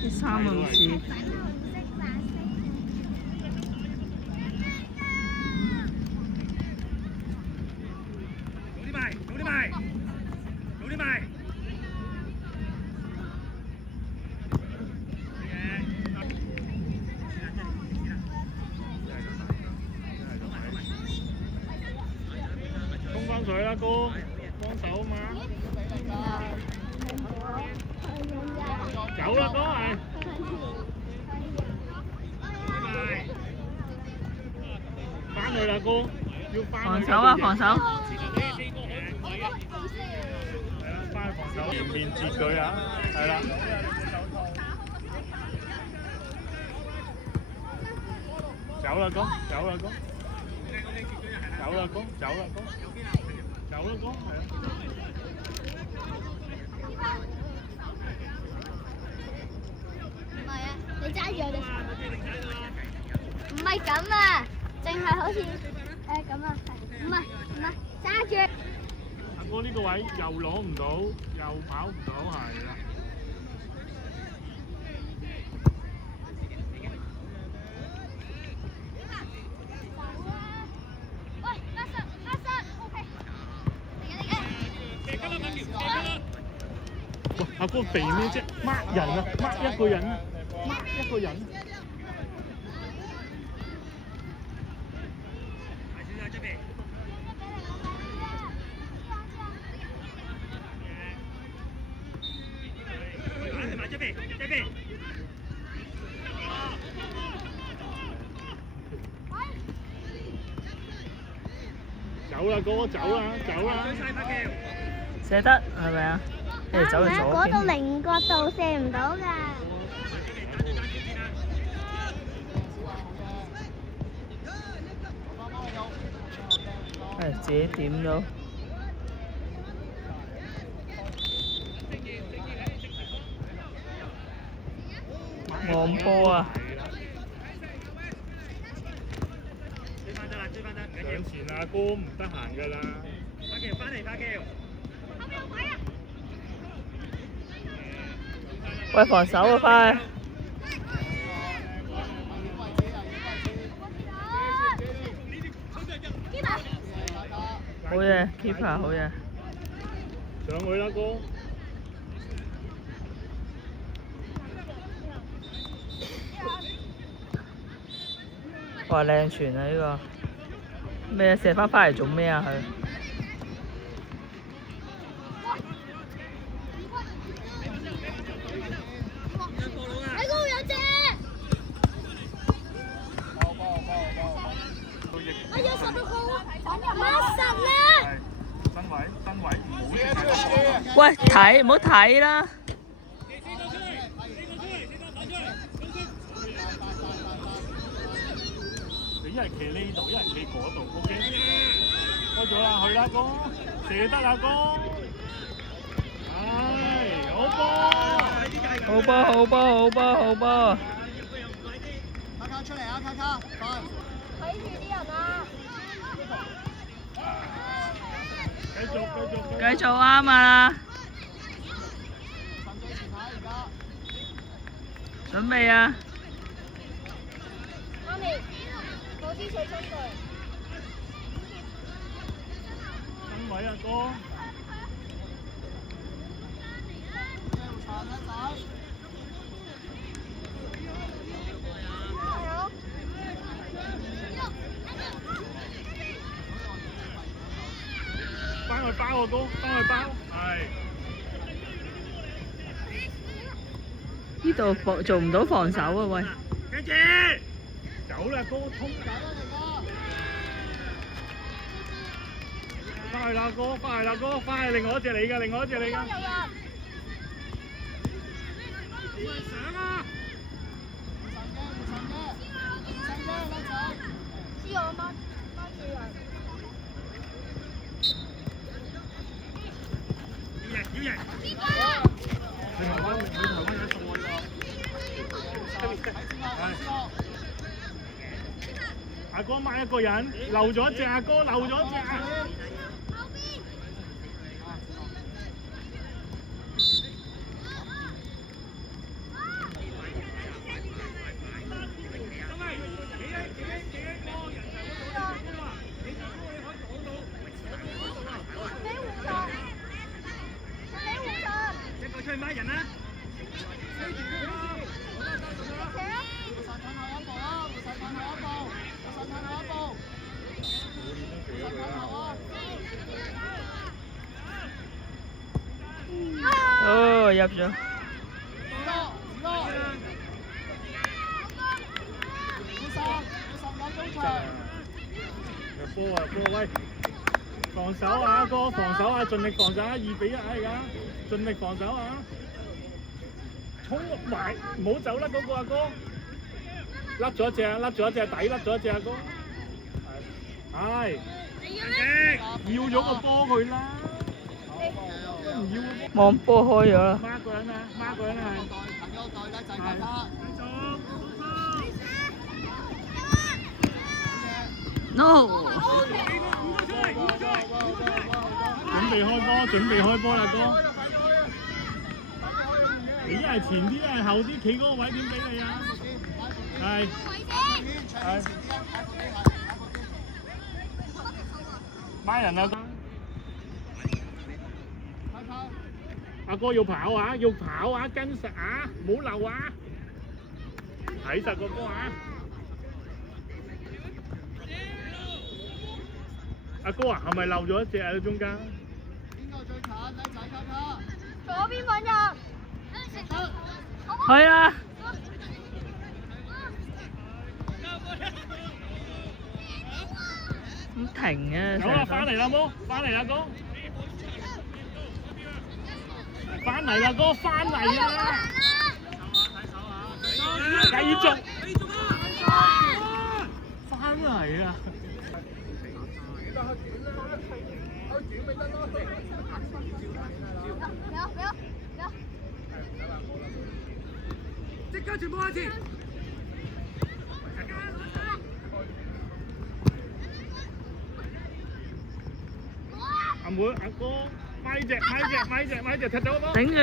啲衫好似。沖翻水啦，哥，幫手嘛。走啦，哥係。翻去啦，哥，要翻。防守啊，防守！係啦，翻去防守，前面截佢啊，係啦。走啦，哥，走啦，哥。走啦，哥，走啦，哥，走啦，哥，係啊。唔係啊，你揸住我哋。唔係咁啊，淨係好似咁啊，唔係，揸住。阿哥呢個位又攞唔到，又跑唔到，係啦。阿哥肥咩啫？掹人啊！掹一個人啊！掹一個人。走啦，哥，走啦，走啦！射得係咪啊？你哋走去左邊。嗰度零角度射唔到㗎。係自己點咗。黃波啊！上前啊，哥唔得閒㗎啦。發球翻嚟，發球。喂，防守啊，快！好嘢 ，keeper 好嘢。上去啦，哥！哇，靚傳啊呢個！咩射翻嚟做咩啊佢？喺嗰度有隻。我有16號，乜神啊！身位，身位，唔好喂，睇唔好睇啦！你一係企呢度，一係企嗰度 ，OK？ 開咗啦，去啦，哥，射得啦，哥！唉，好波！好波，好波，好波，好波！卡卡出嚟啊！卡卡，睇住啲人啊！繼續，繼續，繼續啱啊！準備啊！媽咪，攞支水出嚟。身位啊，哥！翻去包啊，哥！翻去包，係。呢度做唔到防守啊喂！跟住，走啦，哥，衝！嚟啦哥，翻嚟啦哥，翻嚟另外一隻嚟㗎，另外一隻嚟㗎。上啊！知我媽住人。要贏！你台灣有送我阿哥掹一個人，漏咗一隻阿哥，漏咗一隻啊！去買人啊！哦，入咗。入波啊！波喂，防守啊，阿哥，防守啊，盡力防守啊！2比1啊，而家盡力防守啊！衝埋，唔好走啦，嗰個阿哥，甩咗一隻啊，甩咗一隻底，甩咗一隻阿哥，係，要咗個波佢啦，唔要個波。望波開咗啦。孖個人啊，孖個人啊，No。準備開波，準備開波啦哥。你一係前啲，一係後啲，企嗰個位點俾你啊？係。係。孖人啊哥！阿哥要跑啊，要跑啊，跟實啊，唔好漏啊！睇實個波啊！阿哥啊，係咪漏咗一隻喺中間？邊個最近？靚仔卡卡。左邊揾人。係啊。唔停啊！走啦，翻嚟啦，哥，翻嚟啦，哥。翻嚟啦，哥，翻嚟啦！繼續。翻嚟啊！即刻全部開始！阿妹，阿哥，咪隻，踢走波！頂住！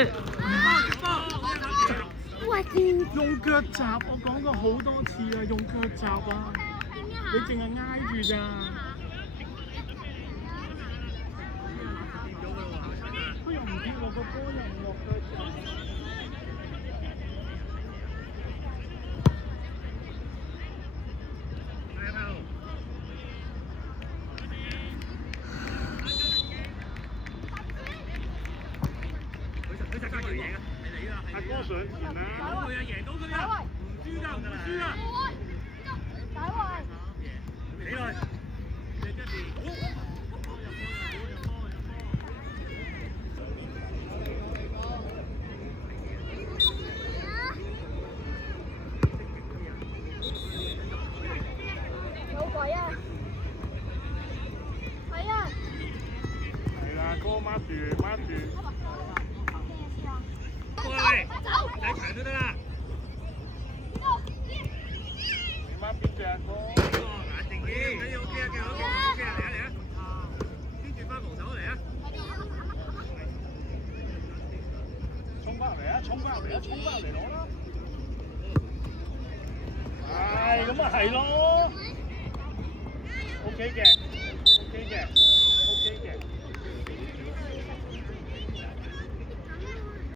用腳閘，我講過好多次啊，用腳閘啊！你淨係挨住咋？佢又唔跌落個波，又唔落腳閘。阿哥上前啦！佢啊，贏到佢啊！唔輸㗎，唔輸啊！打位。起來！有鬼啊！係啊！係啦，哥掹住，掹住。喂，仔強都得啦。你掹邊隻阿哥？冷靜啲。OK 啊，繼續 OK 啊，嚟啊嚟啊！先轉翻防守嚟啊！衝翻入嚟啊！衝翻入嚟啊！衝翻入嚟攞啦！係咁咪係咯。OK 嘅，OK 嘅。